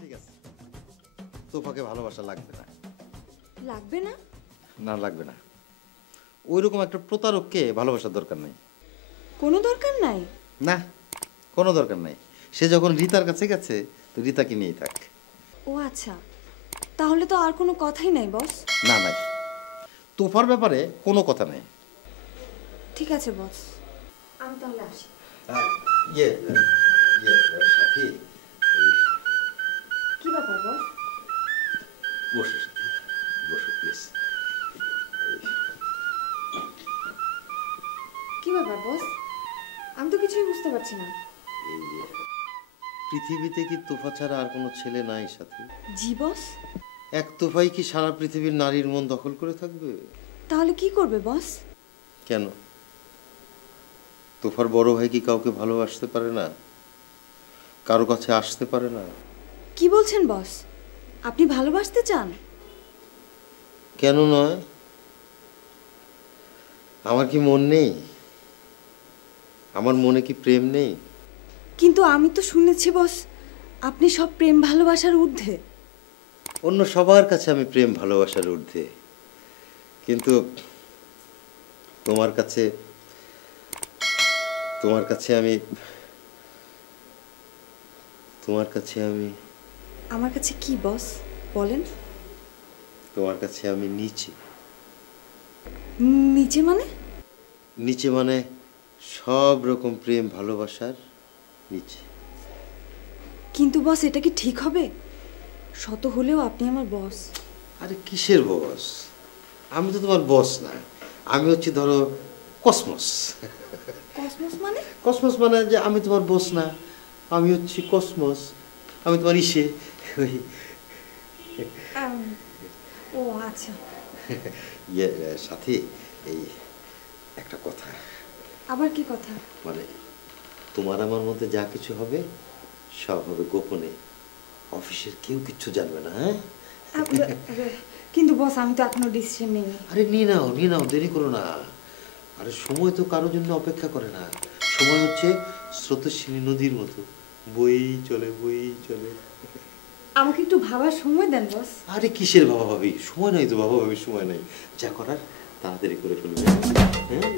ঠিক আছে, তোফাকে ভালোবাসা লাগবে না। লাগবে না? না, লাগবে না। ওইরকম একটা প্রতারককে ভালোবাসার দরকার নাই। কোনো দরকার নাই? না, কোনো দরকার নাই। সে যখন রিতার কাছে গেছে তো রিতাকে নিয়েই থাক। ও আচ্ছা, তাহলে তো আর কোনো কথাই নাই বস। না নাই, তোফার ব্যাপারে কোনো কথা নাই। ঠিক আছে বস, আমি তাহলে আসি। সাথী, কি ব্যাপার বস? বসো সাথী, বসো প্লিজ। কি ব্যাপার বস? আমি তো কিছুই বুঝতে পারছি না। পৃথিবীতে কি তোফা ছাড়া আর কোনো ছেলে নাই সাথী? জি বস। এক তোফাই কি সারা পৃথিবীর নারীর মন দখল করে থাকবে? তাহলে কি করবে বস? কেন, তোফার বড় ভাই কি কাউকে ভালোবাসতে পারে না? কারো কাছে আসতে পারে না? কি বলছেন বস? আপনি ভালোবাসতে চান? কেন নয়? আমার কি মন নেই? আমার মনে কি প্রেম নেই? কিন্তু আমি তো শুনেছি বস, আপনি সব প্রেম ভালোবাসার ঊর্ধ্বে। অন্য সবার কাছে আমি প্রেম ভালোবাসার ঊর্ধ্বে, কিন্তু তোমার কাছে আমি আমার কাছে কি বস বলেন? তোমার কাছে আমি নিচে। নিচে মানে? নিচে মানে সব রকম প্রেম ভালোবাসার নিচে। কিন্তু বস, এটা কি ঠিক হবে? শত হলেও আপনি আমার বস। আরে কিসের বস? আমি তো তোমার বস না, আমি হচ্ছি ধরো কসমস। কসমস মানে? কসমস মানে যে আমি তোমার বস না, আমি হচ্ছি কসমস, আমি তোমার ইসে ওই। ও আচ্ছা। সাথী, এই একটা কথা। আবার কি কথা? মানে তোমার আমার মধ্যে যা কিছু হবে সব হবে গোপনে, অফিসের কেউ কিচ্ছু জানবে না। হ্যাঁ, কিন্তু বস, আমি তো এখনো ডিসিশন নিইনি। আরে নিয়ে নাও, দেরি করো না। আরে সময় তো কারোর জন্য অপেক্ষা করে না। সময় হচ্ছে স্রোতস্বিনী নদীর মতো, বই চলে। আমাকে একটু ভাবার সময় দেন বস। আরে কিসের বাবা ভাবি সময় নাই তো, বাবা ভাবির সময় নাই। যা করার তাড়াতাড়ি করে ফেলবে। হ্যাঁ।